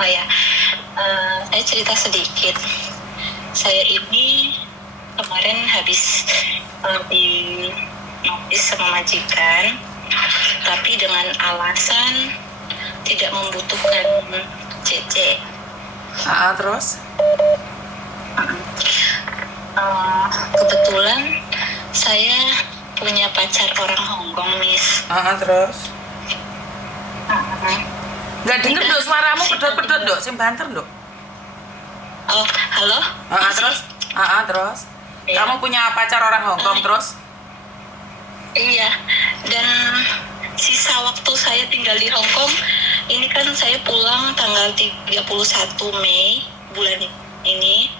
Oh ya, saya cerita sedikit. Saya ini kemarin habis di notis sama majikan, tapi dengan alasan tidak membutuhkan CC. Terus? Kebetulan saya punya pacar orang Hongkong, Miss. Terus? Nggak denger dok suaramu pedot-pedot dok, sing banter dok. Oh, halo? Terus? Terus? Ya. Kamu punya pacar orang Hongkong terus? Iya, dan sisa waktu saya tinggal di Hongkong, ini kan saya pulang tanggal 31 Mei bulan ini.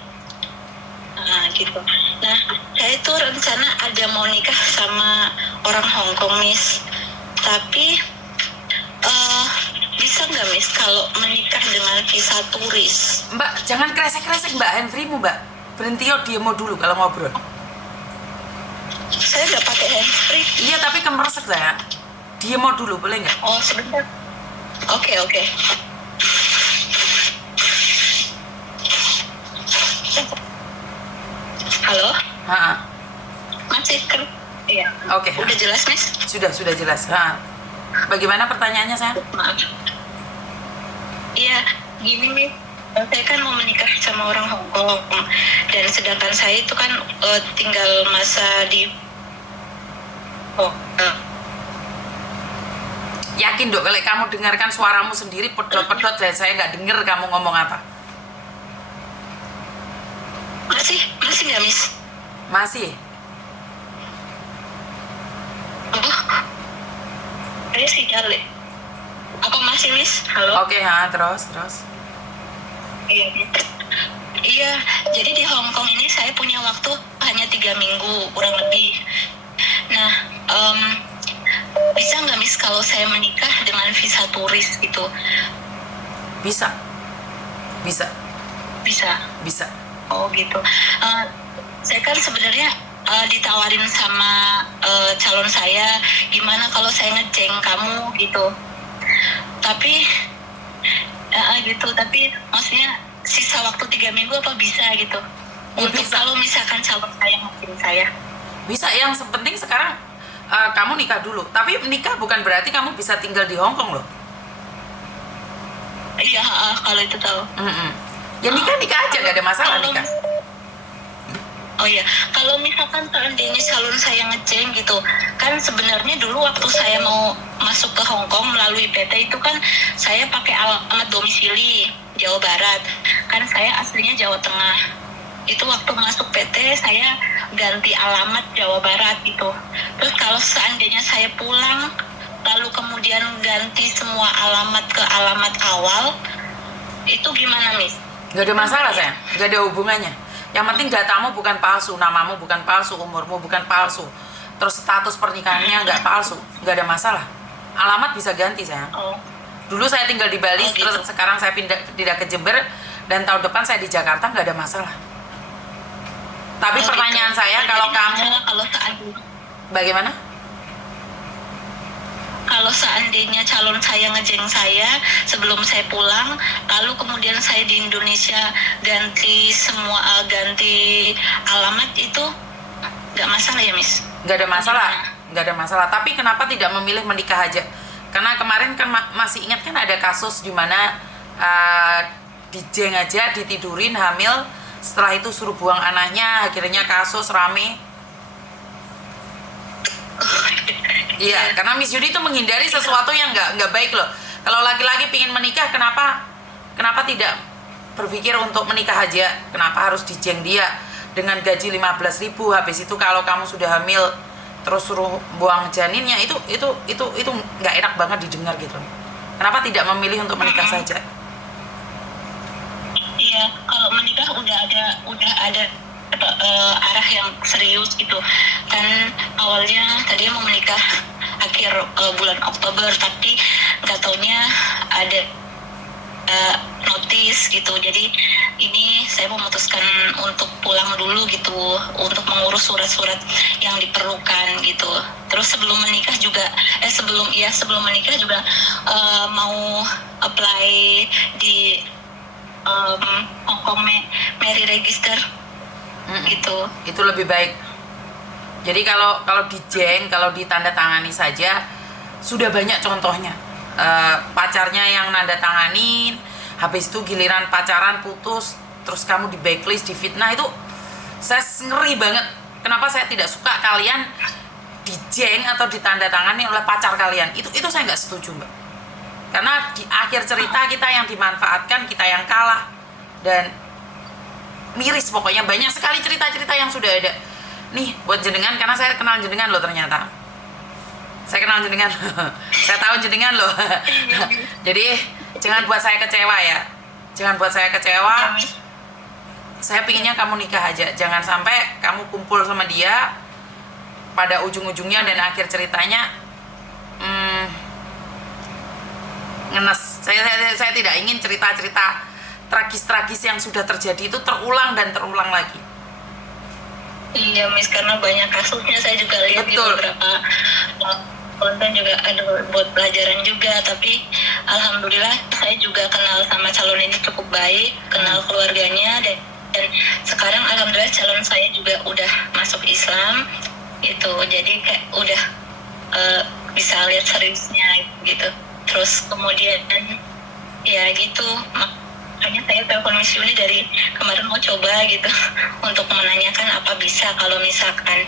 Gitu. Nah, saya itu rencana ada mau nikah sama orang Hongkong, Miss. Tapi bisa nggak, Miss, kalau menikah dengan visa turis? Mbak, jangan kresek-kresek Mbak, handfree-mu Mbak. Berhenti yo, diemo dulu kalau ngobrol. Saya nggak pakai handsfree. Iya, tapi kemeresek saya. Diemo dulu, boleh nggak? Oh, sebentar. Oke. Halo? Masih kan? Iya. Oke. Udah jelas, Miss? Sudah jelas. Bagaimana pertanyaannya, sayang? Maaf. Iya, gini, Miss. Saya kan mau menikah sama orang Hongkong, dan sedangkan saya itu kan tinggal masa di Yakin dok, kalau kamu dengarkan suaramu sendiri pedot-pedot dan saya nggak dengar kamu ngomong apa. Masih nggak, Miss? Masih. Saya sinyal deh. Apa masih, Miss? Halo? Oke, terus. Iya, jadi di Hongkong ini saya punya waktu hanya 3 minggu kurang lebih. Nah, bisa nggak, Miss, kalau saya menikah dengan visa turis gitu? Bisa. Oh gitu. Saya kan sebenarnya ditawarin sama calon saya, gimana kalau saya ngejeng kamu gitu. Tapi tapi maksudnya sisa waktu 3 minggu apa bisa gitu? Untuk bisa. Kalau misalkan calon saya ngejeng saya. Bisa, yang penting sekarang kamu nikah dulu. Tapi nikah bukan berarti kamu bisa tinggal di Hongkong loh. Iya, kalau itu tahu. Ya nikah aja, gak ada masalah nikah. Oh iya, kalau misalkan seandainya calon saya ngejeng gitu, kan sebenarnya dulu waktu saya mau masuk ke Hongkong melalui PT itu kan saya pakai alamat domisili Jawa Barat. Kan saya aslinya Jawa Tengah. Itu waktu masuk PT saya ganti alamat Jawa Barat gitu. Terus kalau seandainya saya pulang lalu kemudian ganti semua alamat ke alamat awal, itu gimana, Miss? Gak ada masalah sayang, gak ada hubungannya. Yang penting datamu bukan palsu, namamu bukan palsu, umurmu bukan palsu, terus status pernikahannya nggak palsu, nggak ada masalah. Alamat bisa ganti sayang. Dulu saya tinggal di Bali, terus sekarang saya pindah ke Jember, dan tahun depan saya di Jakarta, nggak ada masalah. Tapi pertanyaan saya, kalau kamu bagaimana? Kalau seandainya calon saya ngejeng saya sebelum saya pulang, lalu kemudian saya di Indonesia ganti alamat, itu nggak masalah ya, Miss? Nggak ada masalah. Tapi kenapa tidak memilih menikah aja? Karena kemarin kan masih ingat kan ada kasus di mana dijeng aja, ditidurin, hamil, setelah itu suruh buang anaknya, akhirnya kasus rame. Iya, karena Miss Judy itu menghindari sesuatu yang nggak baik loh. Kalau laki-laki pingin menikah, kenapa tidak berpikir untuk menikah aja? Kenapa harus dijeng dia dengan gaji 15.000? Habis itu kalau kamu sudah hamil terus suruh buang janinnya, itu nggak enak banget didengar gitu. Kenapa tidak memilih untuk menikah saja? Iya, kalau menikah udah ada arah yang serius gitu. Kan awalnya tadinya mau menikah akhir bulan Oktober, tapi nggak taunya ada notice gitu. Jadi ini saya memutuskan untuk pulang dulu gitu, untuk mengurus surat-surat yang diperlukan gitu. Terus sebelum menikah juga sebelum menikah juga mau apply di Hong Kong Marriage Register gitu. Itu lebih baik. Jadi kalau kalau ditandatangani saja sudah banyak contohnya. Pacarnya yang nanda tanganin, habis itu giliran pacaran putus, terus kamu di backlist, di fitnah, itu saya ngeri banget. Kenapa saya tidak suka kalian dijeng atau ditandatangani oleh pacar kalian? Itu saya nggak setuju, Mbak. Karena di akhir cerita kita yang dimanfaatkan, kita yang kalah, dan miris pokoknya. Banyak sekali cerita-cerita yang sudah ada. Nih buat jenengan, karena saya kenal jenengan loh ternyata. Saya kenal jenengan, saya tahu jenengan loh. Jadi jangan buat saya kecewa ya. Jangan buat saya kecewa. Saya pinginnya kamu nikah aja. Jangan sampai kamu kumpul sama dia, pada ujung-ujungnya dan akhir ceritanya ngenes. Saya tidak ingin cerita-cerita tragis-tragis yang sudah terjadi itu terulang dan terulang lagi. Iya, Miss, karena banyak kasusnya saya juga lihat di beberapa konten juga ada buat pelajaran juga. Tapi alhamdulillah saya juga kenal sama calon ini cukup baik, kenal keluarganya, dan sekarang alhamdulillah calon saya juga udah masuk Islam gitu. Jadi kayak udah bisa lihat seriusnya gitu. Terus kemudian ya gitu, makanya saya telepon Miss Yuli dari kemarin mau coba gitu untuk menanyakan apa bisa kalau misalkan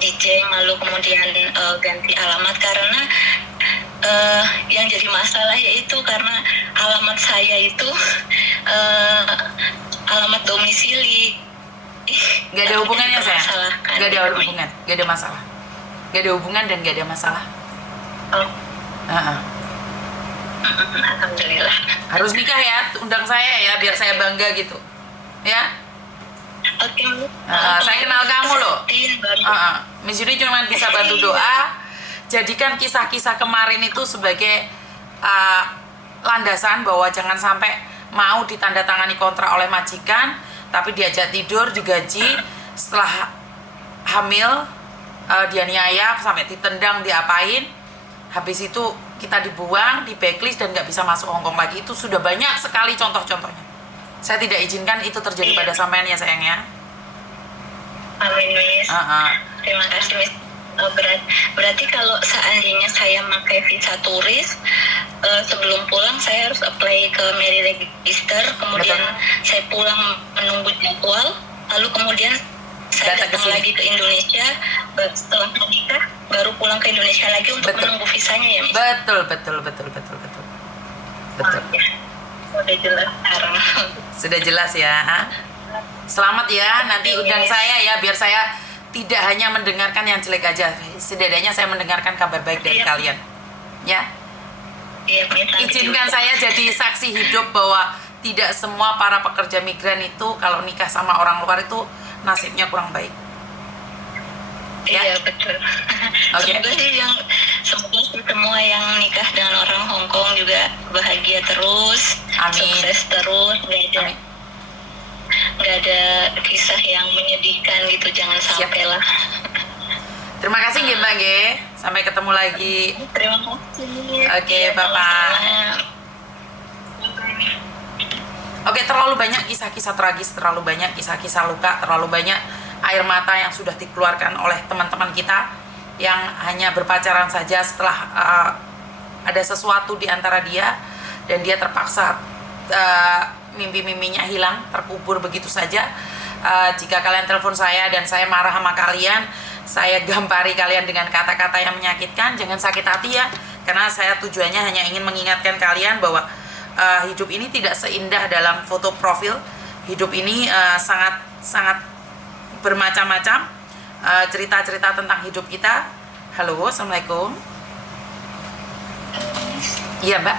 dijeng lalu kemudian ganti alamat, karena yang jadi masalah yaitu karena alamat saya itu alamat domisili. Gak ada hubungannya saya. Gak ada hubungan, gak ada masalah. Gak ada hubungan dan gak ada masalah. Alhamdulillah. Harus nikah ya, undang saya ya biar saya bangga gitu. Ya. Oke. Saya kenal kamu loh. Miss Yuni cuma bisa bantu doa. Jadikan kisah-kisah kemarin itu sebagai landasan bahwa jangan sampai mau ditandatangani kontrak oleh majikan, tapi diajak tidur, digaji, setelah hamil dianiaya sampai ditendang, diapain, habis itu kita dibuang, di backlist dan nggak bisa masuk Hongkong lagi. Itu sudah banyak sekali contoh-contohnya. Saya tidak izinkan itu terjadi pada sampean ya sayang ya. Amin, Miss. Terima kasih, Miss. Berarti kalau seandainya saya pakai visa turis, sebelum pulang saya harus apply ke Marriage Register, kemudian saya pulang menunggu jadwal, lalu kemudian saya datang lagi ke Indonesia, setelah menikah baru pulang ke Indonesia lagi untuk menunggu visanya ya, Miss? Betul. Sudah jelas sekarang. Sudah jelas ya. Selamat ya, nanti undang saya ya, biar saya tidak hanya mendengarkan yang jelek aja, setidaknya saya mendengarkan kabar baik dari kalian. Ya. Izinkan saya jadi saksi hidup bahwa tidak semua para pekerja migran itu kalau nikah sama orang luar itu nasibnya kurang baik. Ya? Iya, betul. Semoga semua yang nikah dengan orang Hong Kong juga bahagia terus, sukses terus, nggak ada kisah yang menyedihkan gitu, jangan sampai lah. Terima kasih Mbak G. Sampai ketemu lagi. Terima kasih. Oke, Bapak. Oke, terlalu banyak kisah-kisah tragis, terlalu banyak kisah-kisah luka, terlalu banyak air mata yang sudah dikeluarkan oleh teman-teman kita yang hanya berpacaran saja setelah ada sesuatu di antara dia dan dia terpaksa mimpi-mimpinya hilang, terkubur begitu saja. Jika kalian telepon saya dan saya marah sama kalian, saya gampari kalian dengan kata-kata yang menyakitkan, jangan sakit hati ya, karena saya tujuannya hanya ingin mengingatkan kalian bahwa hidup ini tidak seindah dalam foto profil. Hidup ini sangat bermacam-macam, cerita-cerita tentang hidup kita. Halo, assalamualaikum. Iya Mbak.